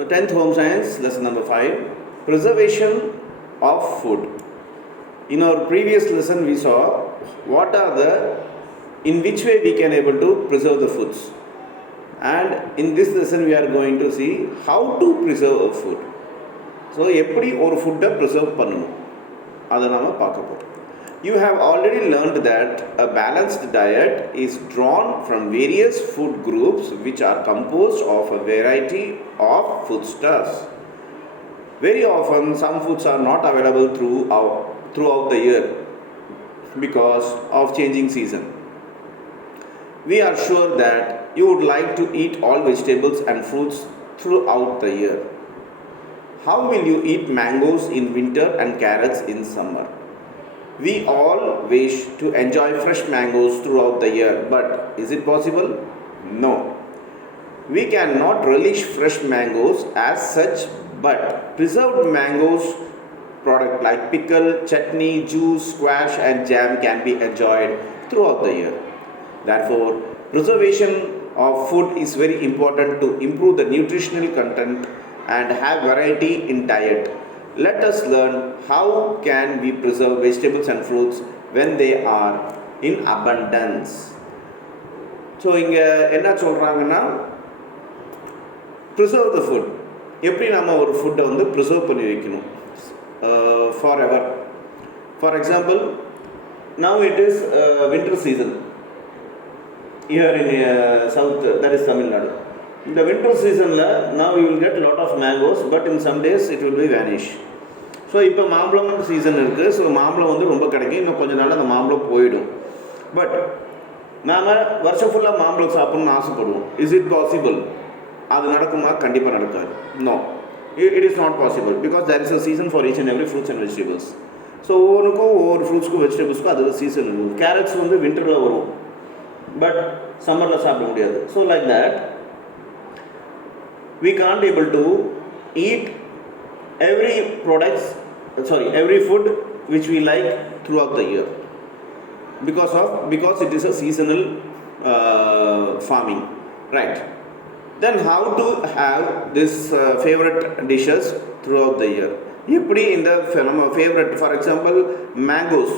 So 10th Home Science, lesson number 5, preservation of food. In our previous lesson we saw what are in which way we can able to preserve the foods. And in this lesson we are going to see how to preserve a food. So எப்படி ஒரு ஃபுட்டை ப்ரிசர்வ் பண்ணணும் அதை நாம் பார்க்க போகிறோம். You have already learned that a balanced diet is drawn from various food groups which are composed of a variety of foodstuffs. Very often some foods are not available throughout the year because of changing season. We are sure that you would like to eat all vegetables and fruits throughout the year. How will you eat mangoes in winter and carrots in summer? We all wish to enjoy fresh mangoes throughout the year, but is it possible? No. We cannot relish fresh mangoes as such, but preserved mangoes product like pickle, chutney, juice, squash and jam can be enjoyed throughout the year. Therefore, preservation of food is very important to improve the nutritional content and have variety in diet. Let us learn how can we preserve vegetables and fruits when they are in abundance. So இங்கே என்ன சொல்கிறாங்கன்னா preserve the food. எப்படி நம்ம ஒரு ஃபுட்டை வந்து ப்ரிசர்வ் பண்ணி வைக்கணும் for ever. For example, now it is winter season here in south, that is Tamil Nadu. In the winter season now you will get a lot of mangoes, but in some days it will be vanish. So இப்போ மாம்பழம் சீசன் இருக்குது. ஸோ மாம்பழம் வந்து ரொம்ப கிடைக்கும். இன்னும் கொஞ்சம் நாள் அந்த மாம்பழம் போயிடும். பட் நாம் வருஷம் ஃபுல்லாக மாம்பழம் சாப்பிட்ணுன்னு ஆசைப்படுவோம். Is it possible? அது நடக்குமா? கண்டிப்பாக நடக்காது. No, it is not possible because there is a season for each and every fruits and vegetables. So ஒவ்வொன்றுக்கும் ஒவ்வொரு ஃப்ரூட்ஸ்க்கும் வெஜிடபிள்ஸ்க்கும் அது சீசன் இருக்கும். கேரட்ஸ் வந்து வின்டரில் வரும், பட் சம்மரில் சாப்பிட முடியாது. So like that we can't able to eat every food which we like throughout the year because it is a seasonal farming, right? Then how to have this favorite dishes throughout the year? எப்படி இந்த நம்ம favourite, for example mangoes,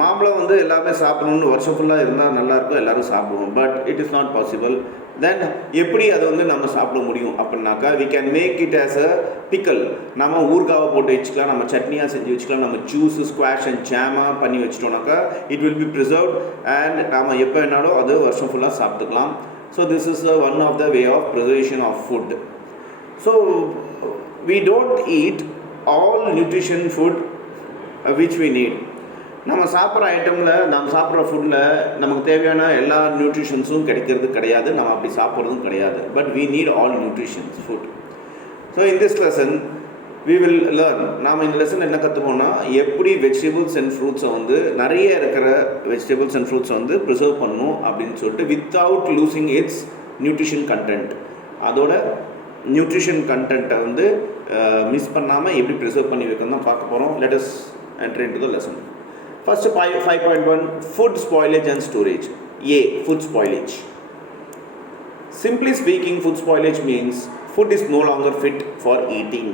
மாம்பழம் வந்து எல்லாமே சாப்பிடணும்னு வருஷம் ஃபுல்லாக இருந்தால் நல்லாயிருக்கும், எல்லோரும் சாப்பிடுவோம். But it is not possible. Then எப்படி அதை வந்து நம்ம சாப்பிட முடியும் அப்படின்னாக்கா, we can make it as a pickle. நம்ம ஊறுகாவை போட்டு வச்சுக்கலாம், நம்ம சட்னியாக செஞ்சு வச்சுக்கலாம், நம்ம ஜூஸு, ஸ்குவாஷ் அண்ட் ஜாமாக பண்ணி வச்சிட்டோம்னாக்கா it will be preserved and நம்ம எப்போ வேணாலும் அது வருஷம் ஃபுல்லாக சாப்பிட்டுக்கலாம். So this is one of the way of preservation of food. So we don't eat all nutrition food which we need. நம்ம சாப்பிட்ற ஐட்டமில், நம்ம சாப்பிட்ற ஃபுட்டில் நமக்கு தேவையான எல்லா நியூட்ரிஷன்ஸும் கிடைக்கிறது கிடையாது, நம்ம அப்படி சாப்பிட்றதும் கிடையாது. But we need all nutritions food. So in this lesson we will learn, நாம் இந்த லெசன் என்ன கற்றுப்போம்னா எப்படி வெஜிடபிள்ஸ் அண்ட் ஃப்ரூட்ஸை வந்து நிறைய இருக்கிற வெஜிடபிள்ஸ் அண்ட் ஃப்ரூட்ஸை வந்து ப்ரிசர்வ் பண்ணணும் அப்படின்னு சொல்லிட்டு without losing it's nutrition content. அதோட நியூட்ரிஷன் கண்டென்ட்டை வந்து மிஸ் பண்ணாமல் எப்படி ப்ரிசர்வ் பண்ணி வைக்கணும் தான் பார்க்க போகிறோம். Let us enter into the lesson. First 5.1, food spoilage and storage. A, food spoilage. Simply speaking, food spoilage means food is no longer fit for eating.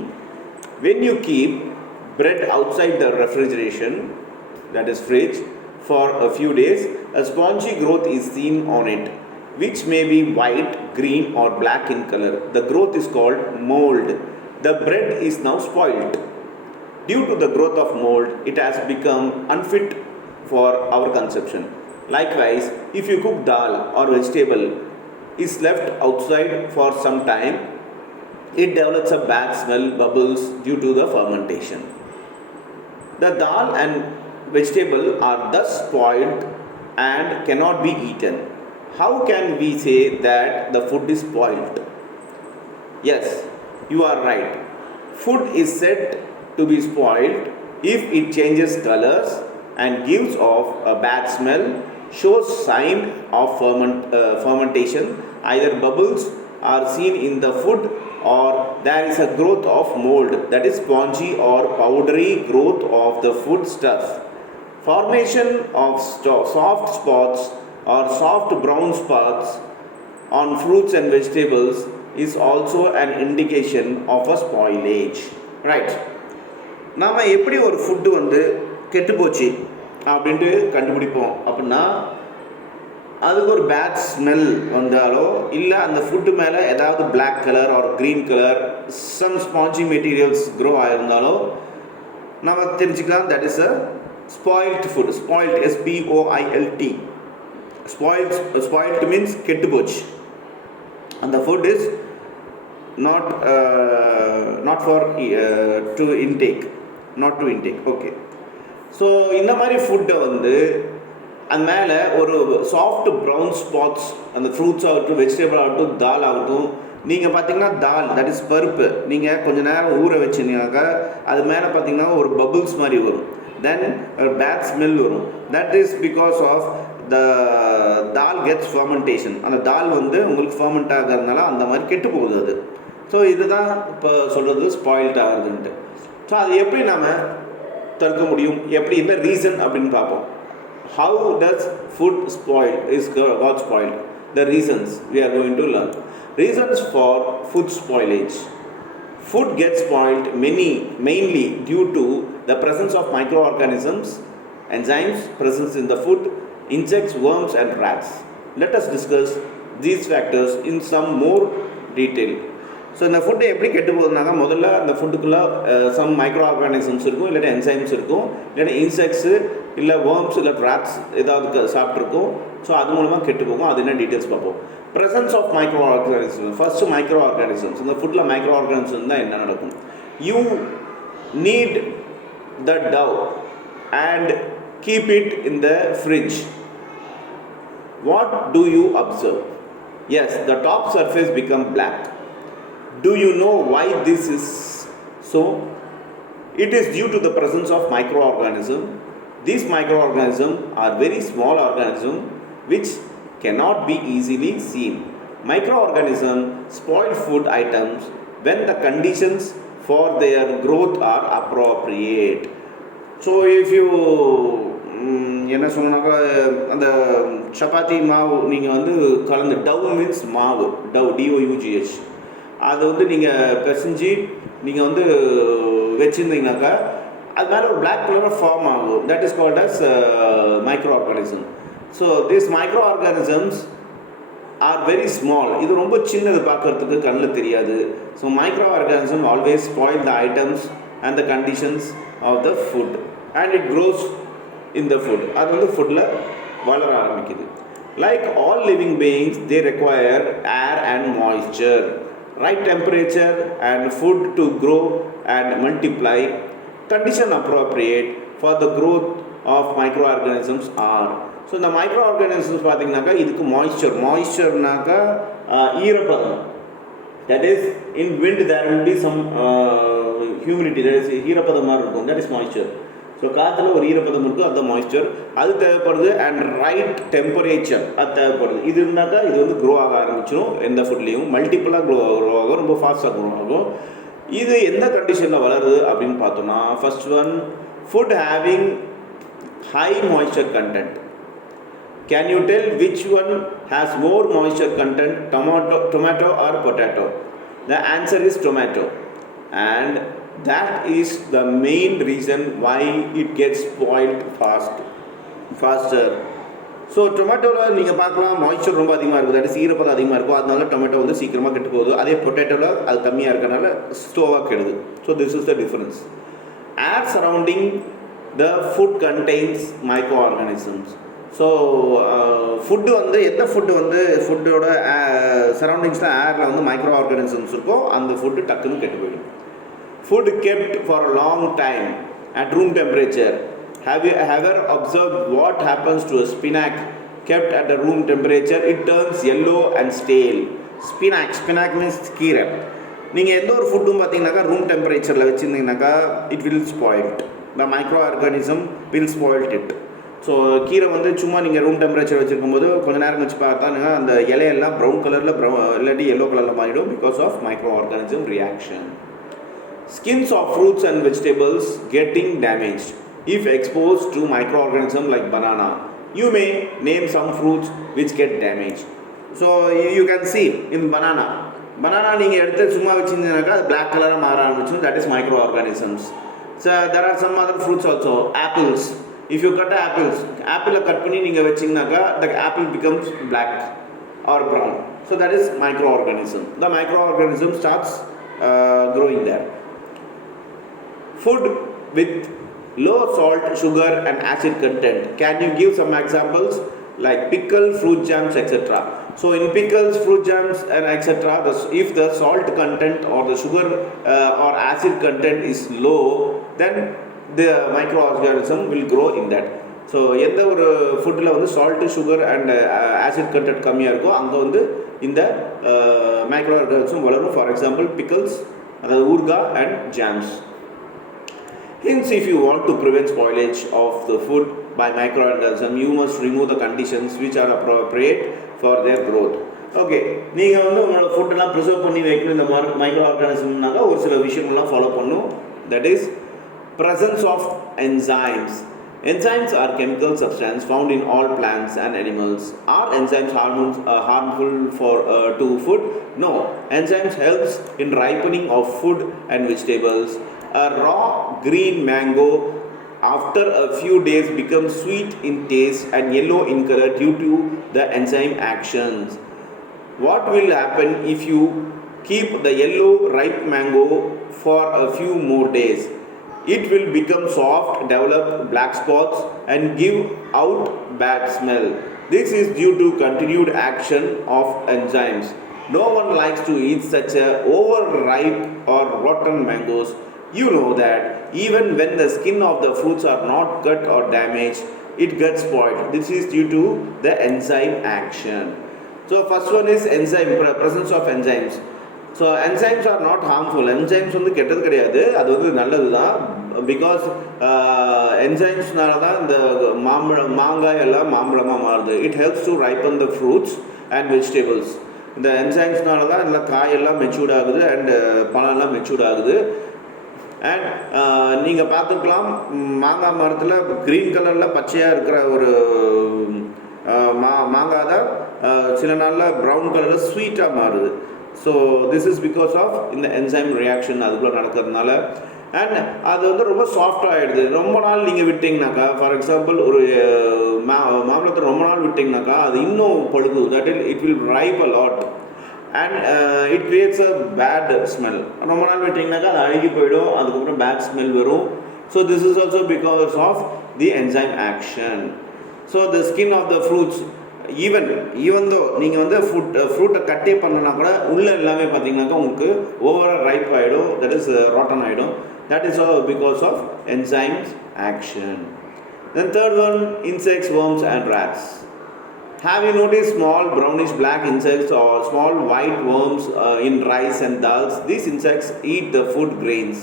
When you keep bread outside the refrigeration, that is fridge, for a few days, a spongy growth is seen on it, which may be white, green or black in color. The growth is called mold. The bread is now spoiled. Due to the growth of mold, it has become unfit for our consumption. Likewise, if you cook dal or vegetable is left outside for some time, it develops a bad smell, bubbles due to the fermentation. The dal and vegetable are thus spoiled and cannot be eaten. How can we say that the food is spoiled? Yes, you are right. Food is said to be spoiled if it changes colors and gives off a bad smell, shows sign of fermentation, either bubbles are seen in the food or there is a growth of mold, that is spongy or powdery growth of the food stuff. Formation of soft spots or soft brown spots on fruits and vegetables is also an indication of a spoilage. Right? நாம் எப்படி ஒரு ஃபுட்டு வந்து கெட்டு போச்சு அப்படின்ட்டு கண்டுபிடிப்போம் அப்படின்னா, அதுக்கு ஒரு பேட் ஸ்மெல் வந்தாலோ இல்லை அந்த ஃபுட்டு மேலே ஏதாவது black colour or green colour some spongy materials grow ஆகிருந்தாலோ நம்ம தெரிஞ்சுக்கலாம் that is a spoilt food. Spoilt, SPOILT. Spoilt means கெட்டு போச்சு. அந்த food is not for to intake, okay. So இந்த மாதிரி ஃபுட்டை வந்து அது மேலே ஒரு சாஃப்ட் ப்ரௌன் ஸ்பாட்ஸ், அந்த ஃப்ரூட்ஸ் ஆகட்டும், வெஜிடபிள் ஆகட்டும், தால் ஆகட்டும், நீங்கள் பார்த்தீங்கன்னா தால் தட் இஸ் பருப்பு நீங்கள் கொஞ்சம் நேரம் ஊற வச்சுனாக்கா அது மேலே பார்த்தீங்கன்னா ஒரு பபுள்ஸ் மாதிரி வரும். தென் பேட் ஸ்மெல் வரும். That is because of the dal gets fermentation. அந்த தால் வந்து உங்களுக்கு ஃபர்மெண்ட் ஆகிறதுனால அந்த மாதிரி கெட்டு போகுது அது. ஸோ இதுதான் இப்போ சொல்கிறது ஸ்பாயில்ட் ஆகுதுன்ட்டு. ஸோ அது எப்படி நாம் தடுக்க முடியும், எப்படி என்ன ரீசன் அப்படின்னு பார்ப்போம். How does food got spoiled? The reasons we are going to learn. Reasons for food spoilage. Food gets spoiled mainly due to the presence of microorganisms, enzymes present in the food, insects, worms and rats. Let us discuss these factors in some more detail. So இந்த ஃபுட்டு எப்படி கெட்டு போகுதுனாக்கா, முதல்ல அந்த ஃபுட்டுக்குள்ளே some micro organisms இருக்கும், இல்லாட்டி என்சைம்ஸ் இருக்கும், இல்லாட்டி இன்செக்ட்ஸு இல்லை வேர்ம்ஸ் இல்லை ராட்ஸ் ஏதாவது சாப்பிட்ருக்கும். ஸோ அது மூலமாக கெட்டு போகும். அது என்ன டீட்டெயில்ஸ் பார்ப்போம். Presence of microorganisms. First microorganisms. இந்த ஃபுட்டில் மைக்ரோ ஆர்கானிசம் தான் என்ன நடக்கும். You need the dough and keep it in the fridge. What do you observe? Yes, the top surface become black. Do you know why this is so? It is due to the presence of microorganisms. These microorganisms are very small organisms which cannot be easily seen. Microorganisms spoil food items when the conditions for their growth are appropriate. So if you என்ன சொன்னாக்கா, அந்த சப்பாத்தி மாவு நீங்கள் வந்து கலந்து, tau means மாவு, tau DOUGH, அதை வந்து நீங்கள் பிசைஞ்சு நீங்கள் வந்து வச்சுருந்தீங்கனாக்கா அது மேலே ஒரு பிளாக் கலர் ஃபார்ம் ஆகும். That is called as micro organism. So this micro organisms are very small. இது ரொம்ப சின்னது, பார்க்குறதுக்கு கண்ணில் தெரியாது. So micro organism always spoil the items and the conditions of the food and it grows in the food. அது வந்து ஃபுட்டில் வளர ஆரம்பிக்குது. Like all living beings they require air and moisture, right temperature and food to grow and multiply. Condition appropriate for the growth of microorganisms are. So the microorganisms பார்த்தீங்கன்னாக்கா இதுக்கு மாய்ஸ்சர்னாக்கா ஈரப்பதம். That is in wind there will be some humidity, that is ஈரப்பதம் மாதிரி இருக்கும். That is moisture. So காற்றுல ஒரு ஈரப்பதம் இருக்குது, அதுதான் மாய்ஸ்சர். அது தேவைப்படுது. அண்ட் ரைட் டெம்பரேச்சர் அது தேவைப்படுது. இது இருந்தாக்கா இது வந்து க்ரோ ஆக ஆரம்பிச்சிடும். எந்த ஃபுட்லேயும் மல்டிப்புளாக க்ரோ ஆகும், ரொம்ப ஃபாஸ்ட்டாக க்ரோ ஆகும். இது எந்த கண்டிஷனில் வளருது அப்படின்னு பார்த்தோம்னா, first one, food having high moisture content. Can you tell which one has more moisture content, tomato or potato? The answer is tomato. And that is the main reason why it gets spoiled faster. So டொமேட்டோவில் நீங்கள் பார்க்கலாம் மாய்ஸ்சர் ரொம்ப அதிகமாக இருக்குது, that is ஈரப்பதம் அதிகமாக இருக்கும். அதனால டொமேட்டோ வந்து சீக்கிரமாக கெட்டு போகுது. அதே பொட்டேட்டோவில் அது கம்மியாக இருக்கிறனால ஸ்லோவாக கெடுது. So this is the difference. Air surrounding the food contains micro organisms. So food வந்து எந்த ஃபுட்டு வந்து ஃபுட்டோட சரௌண்டிங்ஸில் ஏரில் வந்து மைக்ரோ ஆர்கானிசம்ஸ் இருக்கோ அந்த ஃபுட்டு டக்குன்னு கெட்டு போயிடும். Food kept for a long time at room temperature. Have you ever observed what happens to a spinach kept at a room temperature? It turns yellow and stale. Spinach means கீரை. நீங்கள் எந்த ஒரு ஃபுட்டும் பார்த்தீங்கன்னாக்கா ரூம் டெம்பரேச்சரில் வச்சுருந்தீங்கன்னாக்கா it will spoilt. The micro organism will spoilt it. So கீரை வந்து சும்மா நீங்கள் ரூம் டெம்பரேச்சர் வச்சுருக்கும் போது கொஞ்சம் நேரம் வச்சு பார்த்தானுங்க அந்த இலையெல்லாம் ப்ரௌன் கலரில் இல்லாட்டி எல்லோ கலரில் மாறிடும் because of micro organism reaction. Skins of fruits and vegetables getting damaged if exposed to microorganisms like banana. You may name some fruits which get damaged. So you can see in banana banana நீங்கள் எடுத்து சும்மா வச்சிருந்தீங்கன்னாக்கா அது black கலராக மாற ஆரம்பிச்சிடும். That is microorganisms. So there are some other fruits also. Apples. If you cut apples, apple cut பண்ணி நீங்கள் வச்சிங்கனாக்கா the apple becomes black or brown. So that is microorganism. The microorganism starts growing there. Food with low salt, sugar and acid content. Can you give some examples? Like pickle, fruit jams, etc. So in pickles, fruit jams and etc. If the salt content or the sugar or acid content is low, then the microorganism will grow in that. So எந்த ஒரு ஃபுட்டில் வந்து salt sugar and acid content கம்மியாக இருக்கோ அங்கே வந்து இந்த மைக்ரோ ஆர்கானிசம் வளரும். ஃபார் எக்ஸாம்பிள் பிக்கல்ஸ், அதாவது ஊர்காய் and jams. Hence, if you want to prevent spoilage of the food by microorganism, you must remove the conditions which are appropriate for their growth. Okay, நீங்கள் வந்து உங்களோட ஃபுட்டெல்லாம் ப்ரிசர்வ் பண்ணி வைக்கணும். இந்த மைக்ரோ ஆர்கானிசம்னாக்கா ஒரு சில விஷயங்கள்லாம் ஃபாலோ பண்ணணும். That is presence of enzymes. Enzymes are chemical substance found in all plants and animals. Are enzymes harmful to food? No. Enzymes helps in ripening of food and vegetables. A raw green mango after a few days becomes sweet in taste and yellow in color due to the enzyme actions. What will happen if you keep the yellow ripe mango for a few more days? It will become soft, develop black spots and give out bad smell. This is due to continued action of enzymes. No one likes to eat such a overripe or rotten mangoes. You know that even when the skin of the fruits are not cut or damaged, it gets spoiled. This is due to the enzyme action. So first one is enzyme, presence of enzymes. So enzymes are not harmful. Enzymes வந்து கெட்டது கிடையாது, அது வந்து நல்லது தான். பிகாஸ் என்சைம்ஸ்னால தான் இந்த மாங்காய் எல்லாம் மாம்பழமாக மாறுது. It helps to ripen the fruits and vegetables. இந்த என்சைம்ஸ்னால தான் இந்த காயெல்லாம் மெச்சூர்ட் ஆகுது அண்ட் பழம்லாம் மெச்சூர்ட் ஆகுது. அண்ட் நீங்கள் பார்த்துக்கலாம், மாங்காய் மரத்தில் க்ரீன் கலரில் பச்சையாக இருக்கிற ஒரு மாங்காய் தான் சில நாளில் ப்ரௌன் கலரில் ஸ்வீட்டாக மாறுது. So this is because of இந்த என்சைம் ரியாக்ஷன் அதுக்குள்ளே நடக்கிறதுனால. அண்ட் அது வந்து ரொம்ப சாஃப்டாக ஆகிடுது. ரொம்ப நாள் நீங்கள் விட்டிங்கனாக்கா, ஃபார் எக்ஸாம்பிள் ஒரு மாம்பழத்தை ரொம்ப நாள் விட்டிங்கனாக்கா அது இன்னும் பழுது. That it will ripe a lot and it creates a bad smell. ரொம்ப நாள் விட்டிங்கனாக்கா அது அழுகி போயிடும், அதுக்கப்புறம் பேட் ஸ்மெல் வரும். So this is also because of the enzyme action. So the skin of the fruits even though நீங்கள் வந்து ஃப்ரூட்டை கட்டே பண்ணனா கூட உள்ளே எல்லாமே பார்த்தீங்கன்னாக்கா உங்களுக்கு ஓவராக ரைப் ஆகிடும், தட் இஸ் ராட்டன் ஆகிடும். That is all because of enzymes action. Then third one, insects, worms and rats. Have you noticed small brownish black insects or small white worms in rice and dals? These insects eat the food grains.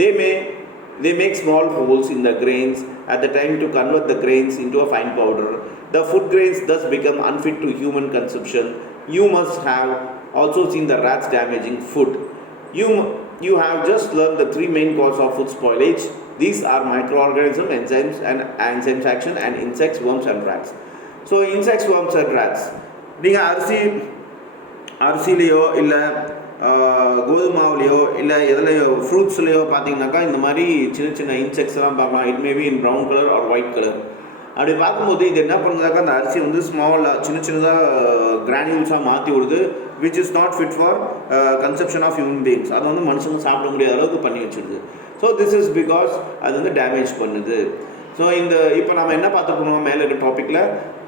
They make small holes in the grains at the time to convert the grains into a fine powder. The food grains thus become unfit to human consumption. You must have also seen the rats damaging food. You have just learned the three main causes of food spoilage. These are microorganisms, enzymes and enzymes action, and insects, worms and rats. So insects, worms and rats. நீங்கள் அரிசிலேயோ இல்லை கோதுமாவிலையோ இல்லை எதுலையோ ஃப்ரூட்ஸ்லையோ பார்த்தீங்கன்னாக்கா இந்த மாதிரி சின்ன சின்ன இன்செக்ட்ஸ்லாம் பார்க்கலாம். It maybe in brown colour or white colour. அப்படி பார்க்கும்போது இது என்ன பண்ணுறதாக்கா, அந்த அரிசி வந்து ஸ்மாலாக சின்னதாக கிரானியூல்ஸாக மாற்றி விடுது, which is not fit for consumption of human beings. அது வந்து மனுஷங்க சாப்பிட முடியாத அளவுக்கு பண்ணி வச்சுருது. ஸோ திஸ் இஸ் பிகாஸ் அது வந்து டேமேஜ் பண்ணுது. ஸோ இப்போ நம்ம என்ன பார்த்துக்கணும் மேலே இருக்க டாப்பிக்கில்,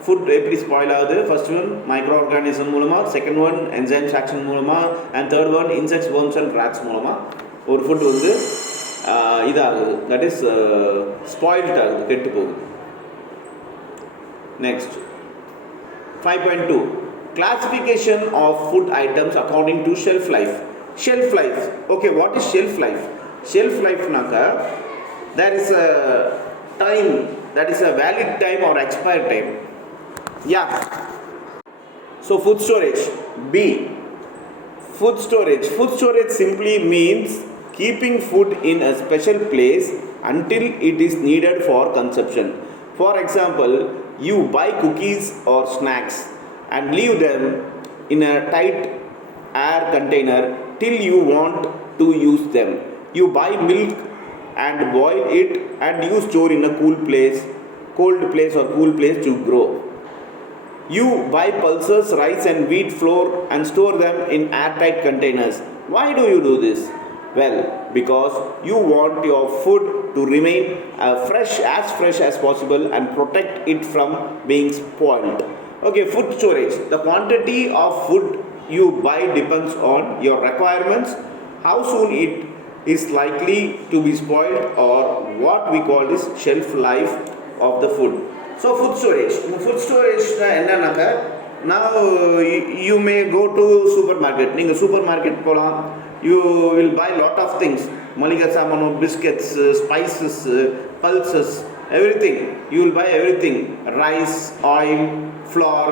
ஃபுட் எப்படி ஸ்பாயில் ஆகுது. ஃபர்ஸ்ட் ஒன் மைக்ரோ ஆர்கானிசம் மூலமாக, செகண்ட் ஒன் என்சைம்ஸ் ஆக்ஷன் மூலமாக, and third one insects, worms and rats மூலமாக ஒரு ஃபுட் வந்து இதாகுது, தட் இஸ் ஸ்பாயில்ட் ஆகுது, கெட்டு போகுது. Next, 5.2, classification of food items according to shelf life. Shelf life. Okay, what is shelf life? Shelf life naka, there is a time, that is a valid time or expired time. Yeah. So food storage. B. Food storage. Food storage simply means keeping food in a special place until it is needed for consumption. For example, you buy cookies or snacks and leave them in a tight air container till you want to use them. You buy milk and boil it and you store in a cold place or cool place to grow. You buy pulses, rice and wheat flour and store them in airtight containers. Why do you do this? Well, because you want your food to remain fresh as possible and protect it from being spoiled. Okay, food storage. The quantity of food you buy depends on your requirements, how soon it is likely to be spoiled, or what we call this shelf life of the food. So food storage. Food storage என்னன்னாக்கா now you may go to supermarket. நீங்கள் சூப்பர் போகலாம். You will buy lot of things. மளிகை சாமான், biscuits, spices, pulses, everything. You will buy everything. Rice, oil, flour.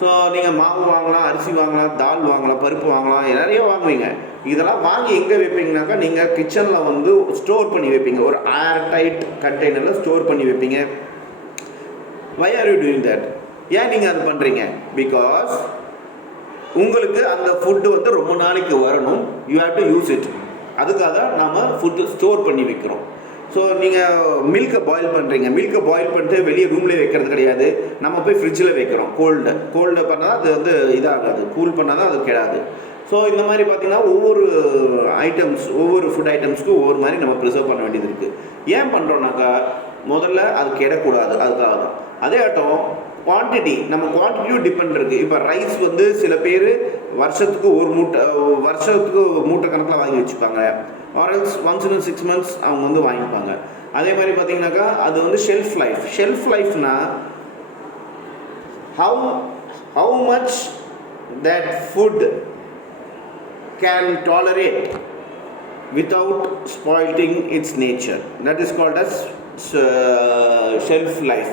So நீங்கள் மாவு வாங்கலாம், அரிசி வாங்கலாம், தால் வாங்கலாம், பருப்பு வாங்கலாம், நிறைய வாங்குவீங்க. இதெல்லாம் வாங்கி எங்கே வைப்பீங்கனாக்கா நீங்கள் கிச்சனில் வந்து ஸ்டோர் பண்ணி வைப்பீங்க. ஒரு ஏர் டைட் கண்டெய்னரில் ஸ்டோர் பண்ணி வைப்பீங்க. Why are you doing that? ஏன் நீங்கள் அது பண்ணுறீங்க? பிகாஸ் உங்களுக்கு அந்த ஃபுட்டு வந்து ரொம்ப நாளைக்கு வரணும். You have to use it. அதுக்காக நாம் ஃபுட்டு ஸ்டோர் பண்ணி வைக்கிறோம். ஸோ நீங்கள் மில்கை பாயில் பண்ணுறீங்க. மில்கை பாயில் பண்ணிட்டு வெளியே ரூம்லேயே வைக்கிறது கிடையாது. நம்ம போய் ஃப்ரிட்ஜில் வைக்கிறோம். கோல்டு பண்ணால் அது வந்து இதாகாது. கூல் பண்ணால் தான் அது கெடாது. ஸோ இந்த மாதிரி பார்த்திங்கன்னா ஒவ்வொரு ஃபுட் ஐட்டம்ஸ்க்கும் ஒவ்வொரு மாதிரி நம்ம ப்ரிசர்வ் பண்ண வேண்டியது இருக்குது. ஏன் பண்ணுறோன்னாக்கா முதல்ல அது கெடக்கூடாது, அதுக்காக தான். அதே ஆட்டம் குவான்டிட்டி, நம்ம குவான்டிட்டியும் டிபெண்ட் இருக்குது. இப்போ ரைஸ் வந்து சில பேர் வருஷத்துக்கு மூட்டை கணக்கில் வாங்கி வச்சுப்பாங்க. ஆர்எல்ஸ் ஒன்ஸ் இன் 6 months அவங்க வந்து வாங்கிப்பாங்க. அதே மாதிரி பார்த்தீங்கன்னாக்கா அது வந்து ஷெல்ஃப் லைஃப்னா how much that food can tolerate without spoiling its nature. That is called as shelf life.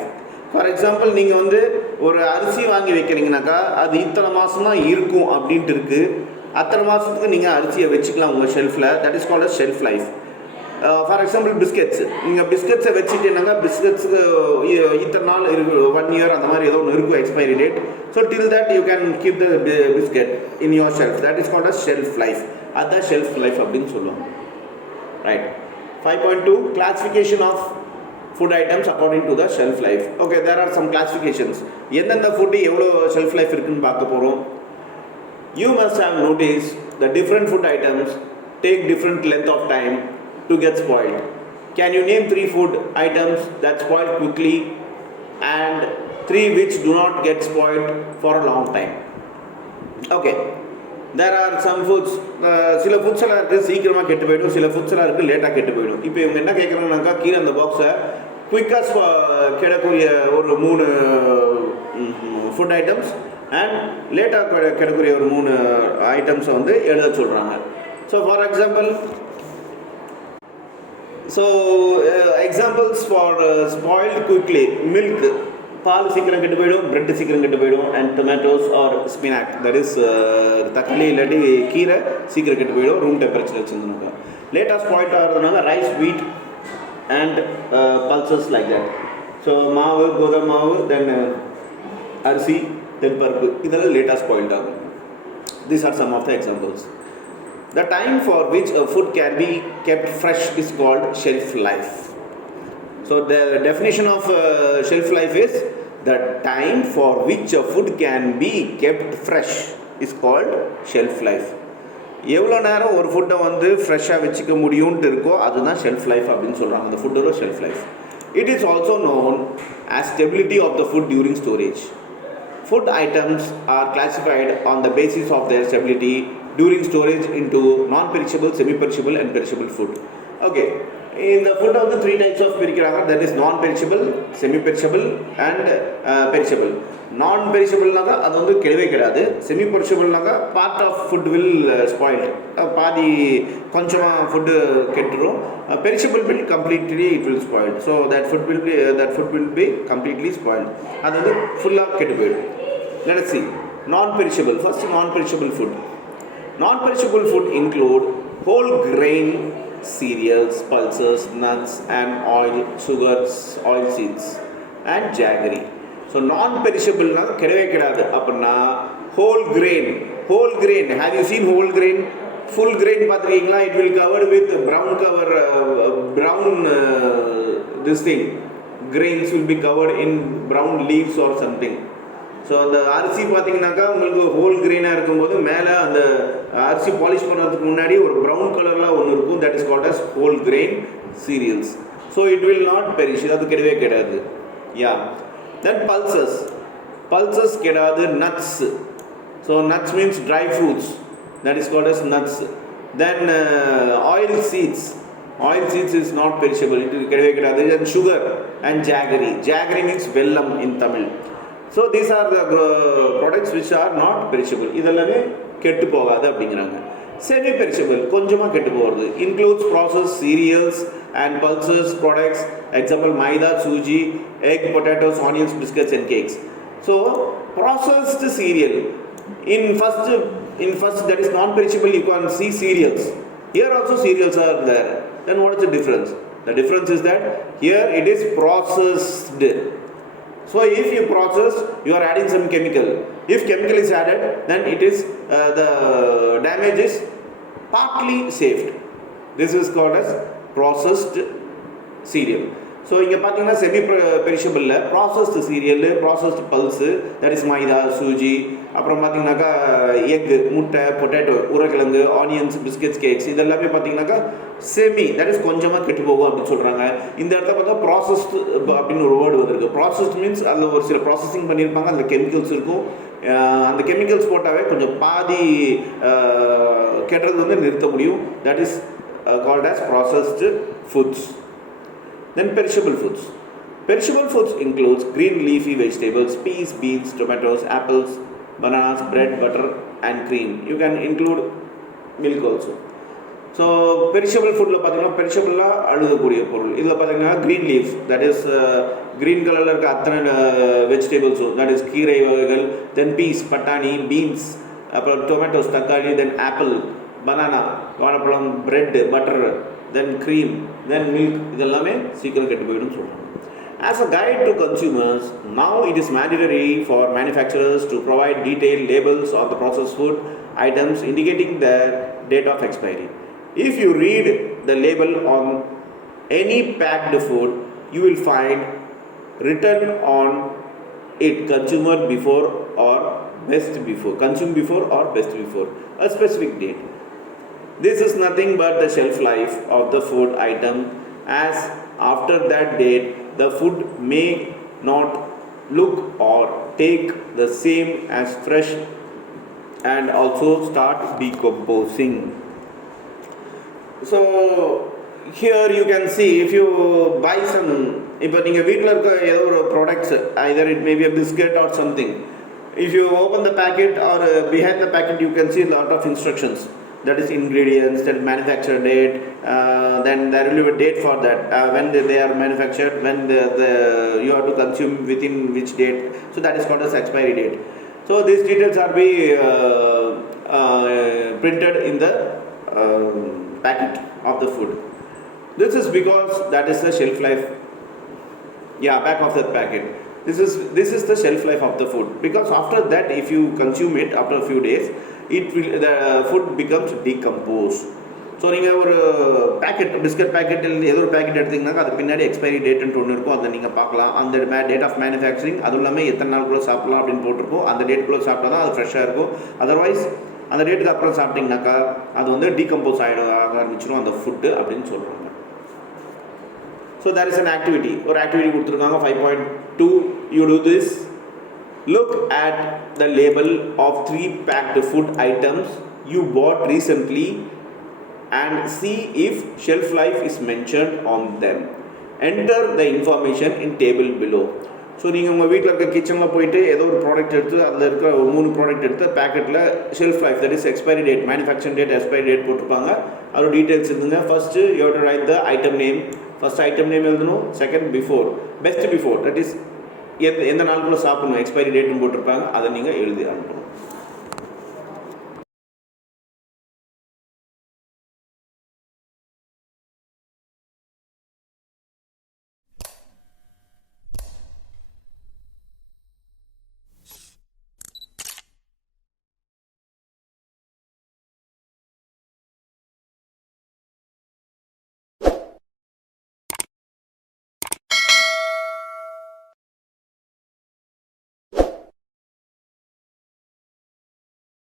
For example நீங்கள் வந்து ஒரு அரிசி வாங்கி வைக்கிறீங்கனாக்கா அது இத்தனை மாதம் தான் இருக்கும் அப்படின்ட்டு இருக்குது. அத்தனை மாதத்துக்கு நீங்கள் அரிசியை வச்சுக்கலாம் உங்கள் ஷெல்ஃபில். That is called as shelf life. For example biscuits, நீங்கள் பிஸ்கெட்ஸை வச்சுட்டீங்கன்னாக்கா பிஸ்கெட்ஸுக்கு இத்தனை நாள் இருக்கு, 1 year அந்த மாதிரி ஏதோ ஒன்று இருக்கும் expiry date. So till that you can keep the biscuit in your shelf. That is called as shelf life. அதுதான் ஷெல்ஃப் லைஃப் அப்படின்னு சொல்லுவாங்க. Right. 5.2 classification of food items according to the shelf life. Okay, there are some classifications. எந்தெந்த ஃபுட்டு எவ்வளோ shelf life இருக்குன்னு பார்க்க போகிறோம். You must have noticed the different food items take different length of time to get spoiled. Can you name 3 food items that spoil quickly and 3 which do not get spoiled for a long time? Okay, there are some foods. சில ஃபுட்ஸ் எல்லாம் இருக்குது சீக்கிரமாக கெட்டு போயிடும், சில ஃபுட்ஸ் எல்லாம் இருக்குது லேட்டாக கெட்டு போயிடும். இப்போ இவங்க என்ன கேட்குறாங்கனாக்கா கீழே அந்த பாக்ஸை குயிக்காக கெடக்கூடிய ஒரு 3 ஃபுட் ஐட்டம்ஸ் அண்ட் லேட்டாக கெடக்கூடிய ஒரு 3 ஐட்டம்ஸை வந்து எழுத சொல்கிறாங்க. So for example examples for spoilt quickly. Milk, பால் சீக்கிரம் கெட்டு போயிடும், பிரெட் சீக்கிரம் கெட்டு போயிடும். And tomatoes or spinach, that is தக்காளி இல்லாட்டி கீரை சீக்கிரம் கெட்டு போயிடும் ரூம் டெம்பரேச்சர் வச்சுருந்தாங்க. லேட்டாக ஸ்பாயில்ட் ஆகிறதுனால ரைஸ், வீட் and pulses like that. So மாவு, கோதுமை மாவு, தென் அரிசி, தென் பருப்பு, இதெல்லாம் லேட்டாக ஸ்பாயில்ட் ஆகும். These are some of the examples. The time for which a food can be kept fresh is called shelf life. So the definition of shelf life is the time for which a food can be kept fresh is called shelf life. எவ்வளோ நேரம் ஒரு ஃபுட்டை வந்து ஃப்ரெஷ்ஷாக வச்சுக்க முடியும்ட்டு இருக்கோ அதுதான் ஷெல்ஃப் லைஃப் அப்படின்னு சொல்கிறாங்க. அந்த ஃபுட்டோட shelf life. It is also known as stability of the food during storage. Food items are classified on the basis of their stability during storage into non-perishable, semi-perishable and perishable food. Okay, இந்த ஃபுட்டை வந்து 3 types of பிரிக்கிறாங்க. That is non-perishable, semi-perishable and perishable. non-perishableனாக்கா அது வந்து கெடவே கிடையாது. semi-perishableனாக்கா part of food will spoilt, பாதி கொஞ்சமாக ஃபுட்டு கெட்டுரும். perishable will completely it will spoil. So that food will be completely spoiled. அது வந்து ஃபுல்லாக கெட்டு போயிடும். Let us see non-perishable. First, non-perishable food. Non-perishable food include whole grain cereals, pulses, nuts and oil, sugars, oil seeds and jaggery. So நான் பெரிஷபிள்னால் கிடையவே கிடையாது. அப்படின்னா whole grain. Have you seen whole grain? Full grain பார்த்துருக்கீங்களா? It will covered with brown cover, brown this thing. Grains will be covered in brown leaves or something. So அந்த அரிசி பார்த்தீங்கன்னாக்கா உங்களுக்கு ஹோல் கிரெயினாக இருக்கும்போது மேலே அந்த அரிசி பாலிஷ் பண்ணுறதுக்கு முன்னாடி ஒரு ப்ரௌன் கலரில் ஒன்று இருக்கும். That is called as whole grain cereals. So it will not perish. அது கிடையவே கிடையாது. யா. தென் பல்சஸ் கிடையாது. Nuts. So nuts means dry fruits. That is called as nuts. Then oil seeds is not perishable. It கிடையவே கிடையாது. And sugar and jaggery means வெல்லம் in Tamil. So these are the products which are not perishable. இதெல்லாமே கெட்டு போகாது அப்படிங்கிறாங்க. Semi perishable, கொஞ்சமாக கெட்டு போகிறது, includes processed cereals and pulses products. Example, maida, suji, egg, potatoes, onions, biscuits and cakes. So processed cereal in first that is non perishable. You can see cereals. Here also cereals are there. Then what is the difference? The difference is that here it is processed. So if you process, you are adding some chemical. If chemical is added, then it is the damage is partly saved. This is called as processed cereal. So இங்கே பார்த்தீங்கன்னா semi பெரிஷபிளில் processed cereal, processed pulse, that is maida, sooji, அப்புறம் பார்த்தீங்கன்னாக்கா எக்கு, முட்டை, பொட்டேட்டோ, உருளைக்கிழங்கு, onions, biscuits, cakes, இதெல்லாமே பார்த்தீங்கன்னாக்கா semi, that is கொஞ்சமாக கெட்டு போகும் அப்படின்னு சொல்கிறாங்க. இந்த இடத்துல பார்த்தா ப்ராசஸ்டு அப்படின்னு ஒரு வேர்டு வந்திருக்கு. ப்ராசஸ்ட் மீன்ஸ் அதில் ஒரு சில ப்ராசஸிங் பண்ணியிருப்பாங்க, அதில் கெமிக்கல்ஸ் இருக்கும். அந்த கெமிக்கல்ஸ் போட்டாவே கொஞ்சம் பாதி கெட்டது வந்து நிறுத்த முடியும். That is called as processed foods. Then perishable foods. Perishable foods includes green leafy vegetables, peas, beans, tomatoes, apples, bananas, bread, butter and cream. You can include milk also. So perishable foodல பாத்தீங்கன்னா பெரிஷபிளா அழுகக்கூடிய பொருள். இதுல பாத்தீங்கன்னா green leaf, that is green கலர்ல இருக்க அத்தனை vegetables, that is கீரை வகைகள், then peas, பட்டாணி, beans, அப்புறம் tomatoes, தக்காளி, then apple, banana, வாழைப்பழம், bread, butter, then cream, then milk, இதெல்லாமே சீக்கிரம் கெட்டு போய்டும் சொல்றாங்க. As a guide to consumers, now it is mandatory for manufacturers to provide detailed labels on the processed food items indicating their date of expiry. If you read the label on any packed food, you will find written on it consumed before or best before, consumed before or best before, a specific date. This is nothing but the shelf life of the food item, as after that date the food may not look or take the same as fresh and also start decomposing. So here you can see, if you buy some, இப்போ நீங்கள் வீட்டில் இருக்க ஏதோ ஒரு products, either it may be a biscuit or something, if you open the packet or behind the packet you can see a lot of instructions. That is ingredients, that manufacture date, then there will be a date for that, when they are manufactured, when you have to consume within which date. So that is called as expiry date. So these details are be printed in the packet of the food. This is because that is the shelf life. Yeah, back of the packet. This is the shelf life of the food, because after that if you consume it after a few days, the food becomes decomposed. So நீங்கள் ஒரு packet, biscuit packet இல்லை ஏதோ ஒரு பேக்கெட் எடுத்திங்கன்னா அது பின்னாடி எக்ஸ்பைரி டேட்டுன்னு ஒன்று இருக்கும். அதை நீங்கள் பார்க்கலாம். அந்த டேட் ஆஃப் மேனுஃபேக்சரிங், அதுவும் இல்லாமல் எத்தனை நாளுக்குள்ளே சாப்பிட்லாம் அப்படின்னு போட்டிருக்கோம். அந்த டேட்டுக்குள்ளே சாப்பிட்டா தான் அது ஃப்ரெஷ்ஷாக இருக்கும். அதர்வைஸ் அந்த டேட்டுக்கு அப்புறம் சாப்பிட்டிங்கனாக்கா அது வந்து டீகம்போஸ் ஆரம்பிச்சிடும் அந்த ஃபுட்டு அப்படின்னு சொல்கிறாங்க. So there is an activity, ஒரு ஆக்டிவிட்டி கொடுத்துருக்காங்க. 5.2, you do this. Look at the label of 3 packed food items you bought recently and see if shelf life is mentioned on them. Enter the information in table below. So நீங்கள் உங்கள் வீட்டில் இருக்க கிச்சனில் போயிட்டு ஏதோ ஒரு ப்ராடக்ட் எடுத்து அதில் இருக்கிற ஒரு 3 ப்ராடக்ட் எடுத்து பேக்கெட்டில் shelf life, that is expiry date, manufacturing date, expiry date போட்டிருப்பாங்க. அதோட டீட்டெயில்ஸ் இருக்குங்க. First you have to write the item name. First item name எழுதணும். Second before, best before, that is எந்த நாளுக்குள்ளே சாப்பிடணும், எக்ஸ்பைரி டேட்னு போட்டிருப்பாங்க, அதை நீங்கள் எழுதி அனுப்பணும்.